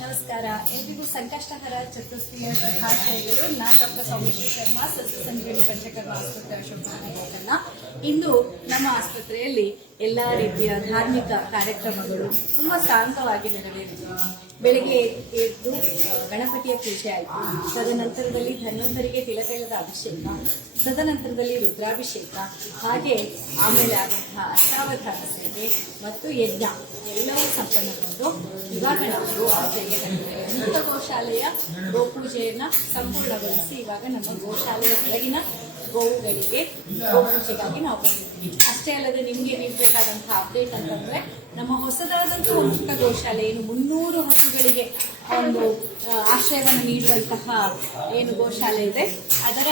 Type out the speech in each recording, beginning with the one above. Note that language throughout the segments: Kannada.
ನಮಸ್ಕಾರ, ಎಲ್ರಿಗೂ ಸಂಕಷ್ಟಹರ ಚತುರ್ಥಿಯ ಶುಭಾಶಯಗಳು. ನಾನು ಡಾಕ್ಟರ್ ಸೌಮಿಶ್ರೀ ಶರ್ಮಾ, ಸಸ್ಯ ಸಂಜೀವಿನಿ ಪಂಚಕರ್ಮ ಆಸ್ಪತ್ರೆ ಅಶೋಕನಗರನ. ಇಂದು ನಮ್ಮ ಆಸ್ಪತ್ರೆಯಲ್ಲಿ ಎಲ್ಲಾ ರೀತಿಯ ಧಾರ್ಮಿಕ ಕಾರ್ಯಕ್ರಮಗಳು ತುಂಬಾ ಶಾಂತವಾಗಿ ನೆರವೇರಿತು. ಬೆಳಗ್ಗೆ ಎದ್ದು ಗಣಪತಿಯ ಪೂಜೆ ಆಯಿತು. ತದನಂತರದಲ್ಲಿ ಧನ್ವಂತರಿಗೆ ತಿಲತೈಲದ ಅಭಿಷೇಕ, ತದನಂತರದಲ್ಲಿ ರುದ್ರಾಭಿಷೇಕ, ಹಾಗೆ ಆಮೇಲೆ ಆದಂತಹ ಅಷ್ಟಾವಧಾನ ಸೇವೆ ಮತ್ತು ಯಜ್ಞ ಎಲ್ಲವೂ ಸಂಪನ್ನಗೊಂಡು ಇವಾಗ ನಾವು ಗೋಪೂಜೆಗೆ ಬಂದಿದ್ದೇವೆ. ಮುಕ್ತ ಗೋಶಾಲೆಯ ಗೋಪೂಜೆಯನ್ನ ಸಂಪೂರ್ಣಗೊಳಿಸಿ ಇವಾಗ ನಮ್ಮ ಗೋಶಾಲೆಯ ಒಳಗಿನ ಗೋವುಗಳಿಗೆ ಗೋಪೂಜೆಗಾಗಿ ನಾವು ಬಂದಿದ್ದೀವಿ. ಅಷ್ಟೇ ಅಲ್ಲದೆ ನಿಮಗೆ ನೀಡಬೇಕಾದಂತಹ ಅಪ್ಡೇಟ್ ಅಂತಂದ್ರೆ, ನಮ್ಮ ಹೊಸದಾದಂತಹ ಮುಕ್ತ ಗೋಶಾಲೆ ಏನು 300 ಹಸುಗಳಿಗೆ ಒಂದು ಆಶ್ರಯವನ್ನು ನೀಡುವಂತಹ ಏನು ಗೋಶಾಲೆ ಇದೆ, ಅದರ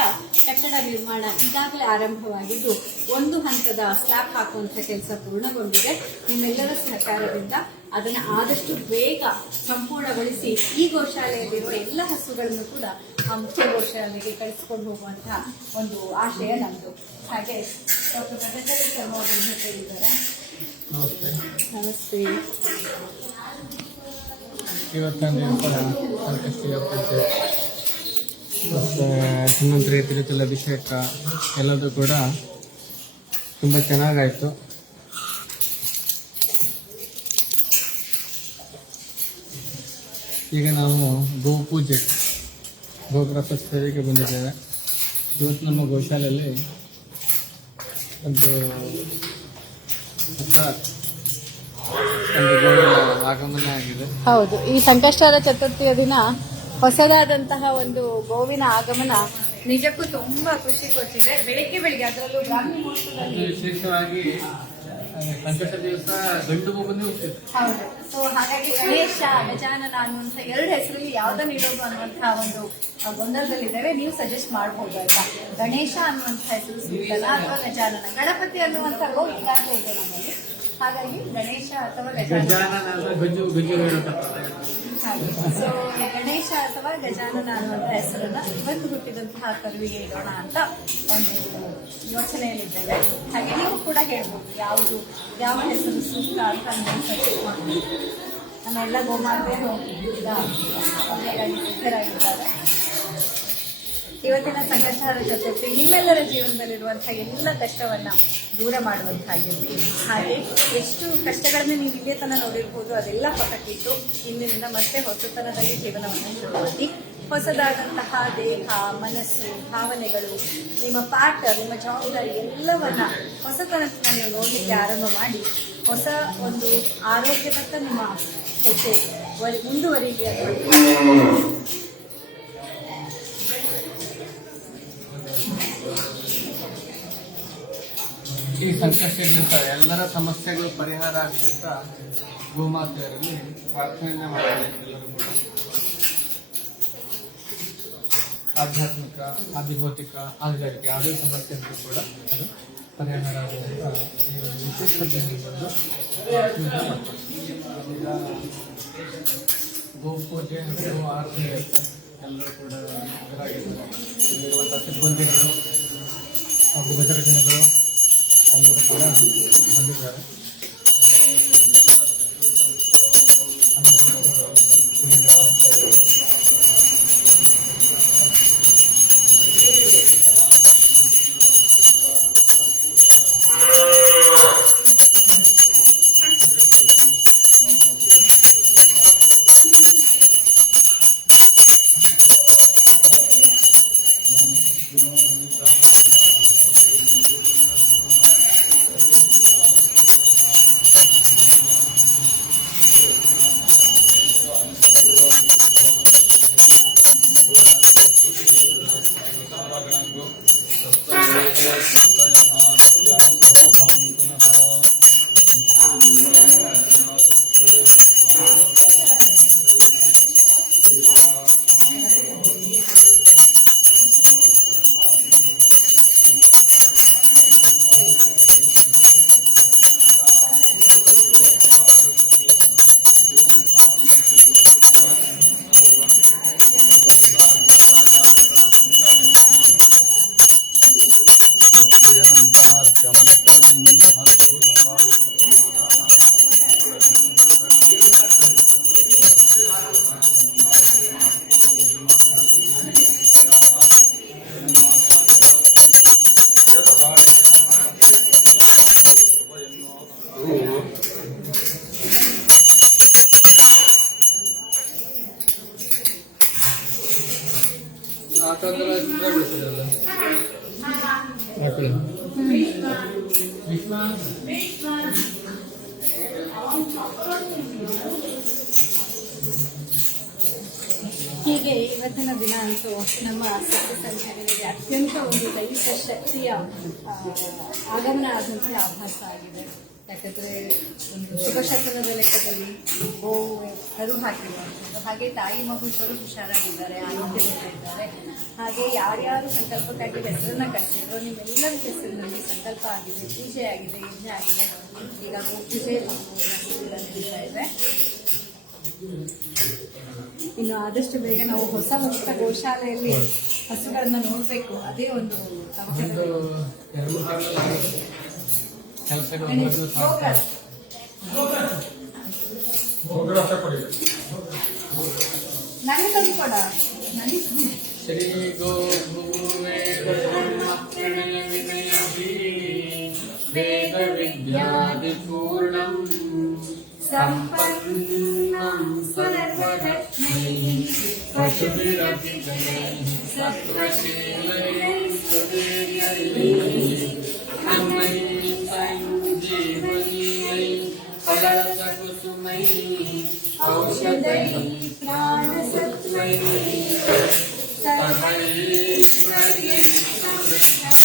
ಕಟ್ಟಡ ನಿರ್ಮಾಣ ಈಗಾಗಲೇ ಆರಂಭವಾಗಿದ್ದು ಒಂದು ಹಂತದ ಸ್ಲ್ಯಾಬ್ ಹಾಕುವಂಥ ಕೆಲಸ ಪೂರ್ಣಗೊಂಡಿದೆ. ನಿಮ್ಮೆಲ್ಲರ ಸಹಕಾರದಿಂದ ಅದನ್ನು ಆದಷ್ಟು ಬೇಗ ಸಂಪೂರ್ಣಗೊಳಿಸಿ ಈ ಗೋಶಾಲೆಯಲ್ಲಿರುವ ಎಲ್ಲ ಹಸುಗಳನ್ನು ಕೂಡ ಆ ಮುಖ್ಯ ಗೋಶಾಲೆಗೆ ಕಳಿಸ್ಕೊಂಡು ಹೋಗುವಂತಹ ಒಂದು ಆಶಯ ನಮ್ಮದು. ಹಾಗೆ ಡಾಕ್ಟರ್ ಪ್ರಗತಿ ಶರ್ಮಾ ಅವರು ಹೇಳಿದ್ದಾರೆ. ನಮಸ್ತೆ. ಧನ್ವಂತರಿ ತಿರುತಲ ಅಭಿಷೇಕ ಎಲ್ಲದೂ ಕೂಡ ತುಂಬ ಚೆನ್ನಾಗಾಯಿತು. ಈಗ ನಾವು ಗೋಪೂಜೆ ಗೋಪ್ರಸಾದಕ್ಕೆ ಬಂದಿದ್ದೇವೆ. ಇವತ್ತು ನಮ್ಮ ಗೋಶಾಲೆಯಲ್ಲಿ ಒಂದು ಆಗಮನ ಆಗಿದೆ. ಹೌದು, ಈ ಸಂಕಷ್ಟಹರ ಚತುರ್ಥಿಯ ದಿನ ಹೊಸದಾದಂತಹ ಒಂದು ಗೋವಿನ ಆಗಮನ ನಿಜಕ್ಕೂ ತುಂಬಾ ಖುಷಿ ಕೊಟ್ಟಿದೆ. ಬೆಳಿಗ್ಗೆ ಅದರಲ್ಲೂ ಬ್ರಾಹ್ಮಿ ಮುಹೂರ್ತದಲ್ಲಿ ವಿಶೇಷವಾಗಿ ಸಂಕಷ್ಟ ದಿವಸ ಗಂಡು ಮಗುನೇ ಹೋಗ್ತಿತ್ತು. ಹೌದು. ಸೊ ಹಾಗಾಗಿ ಗಣೇಶ, ಗಜಾನನ ಅನ್ನುವಂಥ 2 ಹೆಸರಲ್ಲಿ ಯಾವ್ದನ್ನ ಇಡೋದು ಅನ್ನುವಂತಹ ಒಂದು ಗೊಂದಲದಲ್ಲಿದ್ದೇವೆ. ನೀವು ಸಜೆಸ್ಟ್ ಮಾಡಬಹುದು ಆಯ್ತಾ? ಗಣೇಶ ಅನ್ನುವಂಥ ಹೆಸರು ಸೂಕ್ತನ ಅಥವಾ ಗಜಾನನ? ಗಣಪತಿ ಅನ್ನುವಂಥ ಗೋ ಈಗಾಗಲೇ ಇದೆ ನಮ್ಮಲ್ಲಿ, ಹಾಗಾಗಿ ಗಣೇಶ ಅಥವಾ ಗಜಾನನ. ಸೊ ಗಣೇಶ ಅಥವಾ ಗಜಾನನ ಅನ್ನುವಂಥ ಹೆಸರನ್ನ ಇವತ್ತು ಹುಟ್ಟಿದಂತಹ ಕರುವಿಗೆ ಇಡೋಣ ಅಂತ ಒಂದು ಯೋಚನೆಯಲ್ಲಿದ್ದೇವೆ. ಹಾಗೆ ನೀವು ಕೂಡ ಹೇಳ್ಬೋದು ಯಾವ ಹೆಸರು ಸೂಕ್ತ ಅಂತ ನೀವು ಸಜೆಸ್ಟ್ ಮಾಡಬಹುದು. ನಮ್ಮೆಲ್ಲ ಗೋಮಾತೆಯರು ಈಗ ಒಳ್ಳೆಯಾಗಿ ಸಿದ್ಧರಾಗಿದ್ದಾರೆ. ಇವತ್ತಿನ ಸಂಕಷ್ಟಹರ ಚತುರ್ಥಿ ನಿಮ್ಮೆಲ್ಲರ ಜೀವನದಲ್ಲಿರುವಂತಹ ಎಲ್ಲ ಕಷ್ಟವನ್ನ ದೂರ ಮಾಡುವಂತಾಗಿರಲಿ. ಹಾಗೆ ಎಷ್ಟು ಕಷ್ಟಗಳನ್ನ ನೀವು ಇಲ್ಲೇ ತನಕ ನೋಡಿರ್ಬೋದು, ಅದೆಲ್ಲ ಪಕ್ಕಕ್ಕಿಟ್ಟು ಇಂದಿನಿಂದ ಮತ್ತೆ ಹೊಸತನದಲ್ಲಿ ಜೀವನವನ್ನು ಶುರು ಮಾಡಿ ಹೊಸದಾದಂತಹ ದೇಹ, ಮನಸ್ಸು, ಭಾವನೆಗಳು, ನಿಮ್ಮ ಪಾಠ, ನಿಮ್ಮ ಜವಾಬ್ದಾರಿ ಎಲ್ಲವನ್ನ ಹೊಸತನದಿಂದ ನೀವು ನೋಡಲಿಕ್ಕೆ ಆರಂಭ ಮಾಡಿ ಹೊಸ ಒಂದು ಆರೋಗ್ಯದತ್ತ ನಿಮ್ಮ ಹೆಜ್ಜೆ ಮುಂದುವರಿಲಿ ಅನ್ನುವಂಥ ಈ ಸಂಕಷ್ಟದಿಂದ ಎಲ್ಲರ ಸಮಸ್ಯೆಗಳು ಪರಿಹಾರ ಆಗುವಂತ ಗೋಮಾತೆಯರಲ್ಲಿ ಪ್ರಾರ್ಥನೆ ಮಾಡಿದೆ. ಎಲ್ಲರೂ ಕೂಡ ಆಧ್ಯಾತ್ಮಿಕ, ಆದಿಭೌತಿಕ, ಆಧ್ಯಾತ್ಮಿಕ ಯಾವುದೇ ಸಮಸ್ಯೆ ಇದ್ರೂ ಕೂಡ ಅದು ಪರಿಹಾರ ಆಗುವಂತ ಈ ಒಂದು ವಿಶೇಷ ದಿನದಂದು ಗೋಪೂಜೆ ಹಾಗೂ ಆರತಿ ಇರುತ್ತೆ. ಎಲ್ಲರೂ ಕೂಡ ಇದರಾಗಿದ್ದಾರೆ. ಇಲ್ಲಿರುವಂಥ ಸಿಬ್ಬಂದಿಗಳು ಹಾಗೂ ಭಜರಜನಗಳು ಎಲ್ಲರೂ ಕೂಡ ಬಂದಿದ್ದಾರೆ. ಹೀಗೆ ಇವತ್ತಿನ ದಿನ ಅಂತೂ ನಮ್ಮ ಸಸ್ಯ ಸಂಘಟನೆಗೆ ಅತ್ಯಂತ ಒಂದು ದೈವಿಕ ಶಕ್ತಿಯ ಆಗಮನ ಆದಂತಹ ಆಭಾಸ ಆಗಿದೆ. ಯಾಕಂದರೆ ಒಂದು ಶುಭಶಕನದ ಲೆಕ್ಕದಲ್ಲಿ ಗೋವು ಕರು ಹಾಕಿರುವಂಥದ್ದು, ಹಾಗೆ ತಾಯಿ ಮಗು ಇಬ್ಬರು ಹುಷಾರಾಗಿದ್ದಾರೆ, ಆರೋಗ್ಯದಿಂದ ಇದ್ದಾರೆ. ಹಾಗೆ ಯಾರ್ಯಾರು ಸಂಕಲ್ಪಕ್ಕಾಗಿ ಹೆಸರನ್ನ ಕಟ್ಟಿದ್ರು ನಿಮ್ಮೆಲ್ಲರ ಹೆಸರಿನಲ್ಲಿ ಸಂಕಲ್ಪ ಆಗಿದೆ, ಪೂಜೆ ಆಗಿದೆ, ಯಜ್ಞ ಆಗಿದೆ. ಈಗ ಗೋಪೂಜೆ ನಡೀತಾ ಇದೆ. ಇನ್ನು ಆದಷ್ಟು ಬೇಗ ನಾವು ಹೊಸ ವರ್ಷದ ಗೋಶಾಲೆಯಲ್ಲಿ ಹಸುಗಳನ್ನ ನೋಡ್ಬೇಕು. ಅದೇ ಒಂದು ನನಗೆ ತಂದುಕೊಡ. ಶ್ರೀ ಗೋ ವೇದ ವಿದ್ಯಾದಿ ಪೂರ್ಣಂ ಸಂಪನ್ನಂ ಸರ್ವರತ್ನೈಃ ಪಶುಭಿರಭಿಜನೈಃ ಸತ್ವಶೀಲೈಃ ಸುವೀರ್ಯೈಃ ಅನ್ನೈಃ ಸಂಜೀವನೀಯೈಃ ಫಲರಸಕುಸುಮೈಃ ಔಷಧೈಃ ಪ್ರಾಣಸತ್ವೈಃ ಸರ್ವೈಶ್ವರ್ಯೈಃ ಸಮೃದ್ಧಂ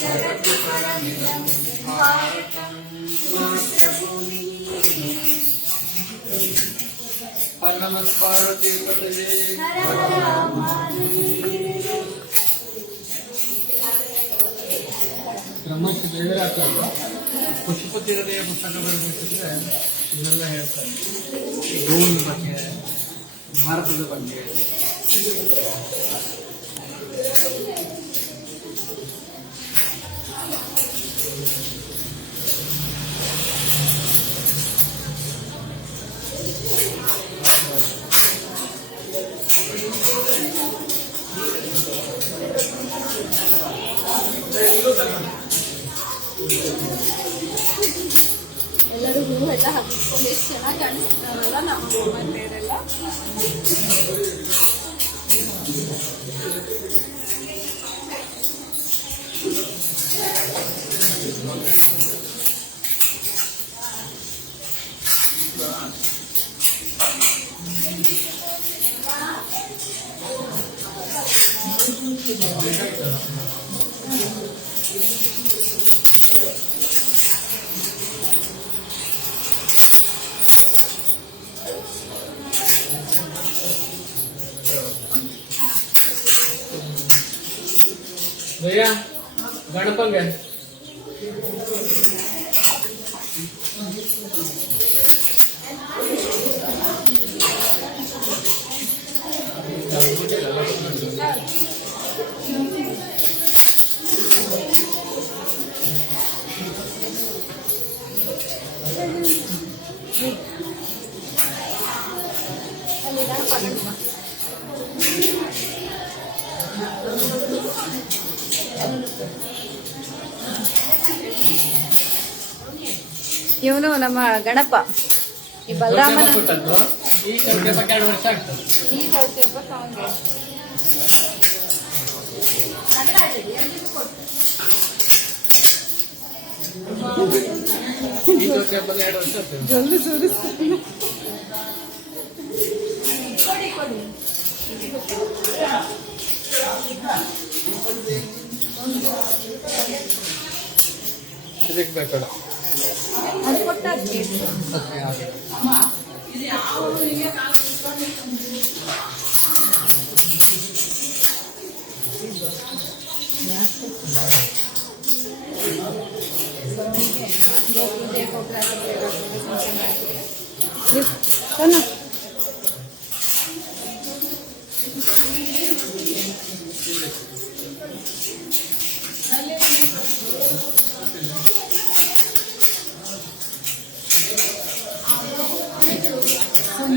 ಜಗತಿ ಪರಮಿದಂ ಭಾರತಂ ಮಾತೃಭೂಮಿಃ. ನಮಸ್ಕಾರ ಬ್ರಹ್ಮಕ್ಕೆ ಬೇರೆ ಆಗ್ತಲ್ಲ. ಪಶುಪತಿರದೆಯ ಪುಸ್ತಕ ಬರೆದಿಟ್ಟಿದ್ರೆ ಇದೆಲ್ಲ ಹೇಳ್ತಾರೆ. ಗೋವಿನ ಬಗ್ಗೆ, ಭಾರತದ ಬಗ್ಗೆ. ಎಲ್ಲರೂ ಹೂ ಎಲ್ಲ ಹಾಕಿಸ್ಕೊಂಡು ಎಷ್ಟು ಚೆನ್ನಾಗಿ ಕಾಣಿಸ್ತಾರಲ್ಲ ನಮ್ಮ ಮನೆಯವರೆಲ್ಲ. भैया गणपंग है ಇವನು ನಮ್ಮ ಗಣಪ, ಈ ಬಲರಾಮನ ಈ ಚೌತಿ ಹಬ್ಬಕ್ಕೆ 2 ವರ್ಷ ಆಗ್ತದೆ. ಈ ಚೌತಿ ಹಬ್ಬಕ್ಕೆ ಅವನಿಗೆ ಈ ಚೌತಿ ಹಬ್ಬಕ್ಕೆ 2 ವರ್ಷ ಆಗ್ತದೆ. ಜಲ್ದಿ ಸುರಿಸ್ತೀನಿ. ಇದಕ್ಕೆ ಬೇಕಲ್ಲ ಅದು ಕೊಟ್ಟಾಗ್ತದೆ.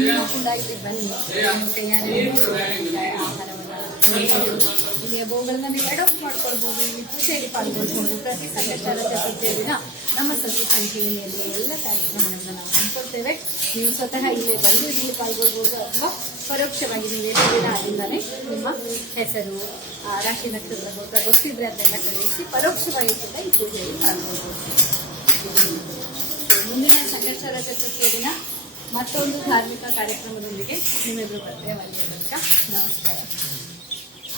ನೀವು ಕೂಡ ಇಲ್ಲಿ ಬನ್ನಿ, ಕೈಯಾರೆ ಆಹಾರವನ್ನು ಇಲ್ಲಿಯ ಬೋಗಲ್ನ ನೀವು ಅಡಾಪ್ಟ್ ಮಾಡ್ಕೊಳ್ಬೋದು, ಇಲ್ಲಿ ಪೂಜೆಯಲ್ಲಿ ಪಾಲ್ಗೊಳ್ಬೋದು. ಪ್ರತಿ ಸಂಕಷ್ಟಹರ ಚತುರ್ಥಿಯ ದಿನ ನಮ್ಮ ಸಸ್ಯ ಸಂಜೀವಿನಿಯಲ್ಲಿ ಎಲ್ಲ ಕಾರ್ಯಕ್ರಮಗಳನ್ನು ನಾವು ಹಮ್ಮಿಕೊಳ್ತೇವೆ. ನೀವು ಸ್ವತಃ ಇಲ್ಲೇ ಬಂದು ಇಲ್ಲಿ ಪಾಲ್ಗೊಳ್ಬೋದು, ಅಥವಾ ಪರೋಕ್ಷವಾಗಿ ನೀವು ಎಷ್ಟು ದಿನ ಆಗಿಂದಲೇ ನಿಮ್ಮ ಹೆಸರು, ರಾಶಿ ನಕ್ಷತ್ರ ಗೋತ್ರ ಗೊತ್ತಿದ್ರೆ ಅದನ್ನೆಲ್ಲ ಕಳಿಸಿ ಪರೋಕ್ಷವಾಗಿ ಕೂಡ ಈ ಪೂಜೆಯಲ್ಲಿ ಪಾಲ್ಗೊಳ್ಬೋದು. ಮುಂದಿನ ಸಂಕಷ್ಟಹರ ಚತುರ್ಥಿಯ ದಿನ ಮತ್ತೊಂದು ಧಾರ್ಮಿಕ ಕಾರ್ಯಕ್ರಮದೊಂದಿಗೆ ನಿಮ್ಮೆದುರು ಬರ್ತೇವೆ. ಅಲ್ಲಿ ತನಕ ನಮಸ್ಕಾರ.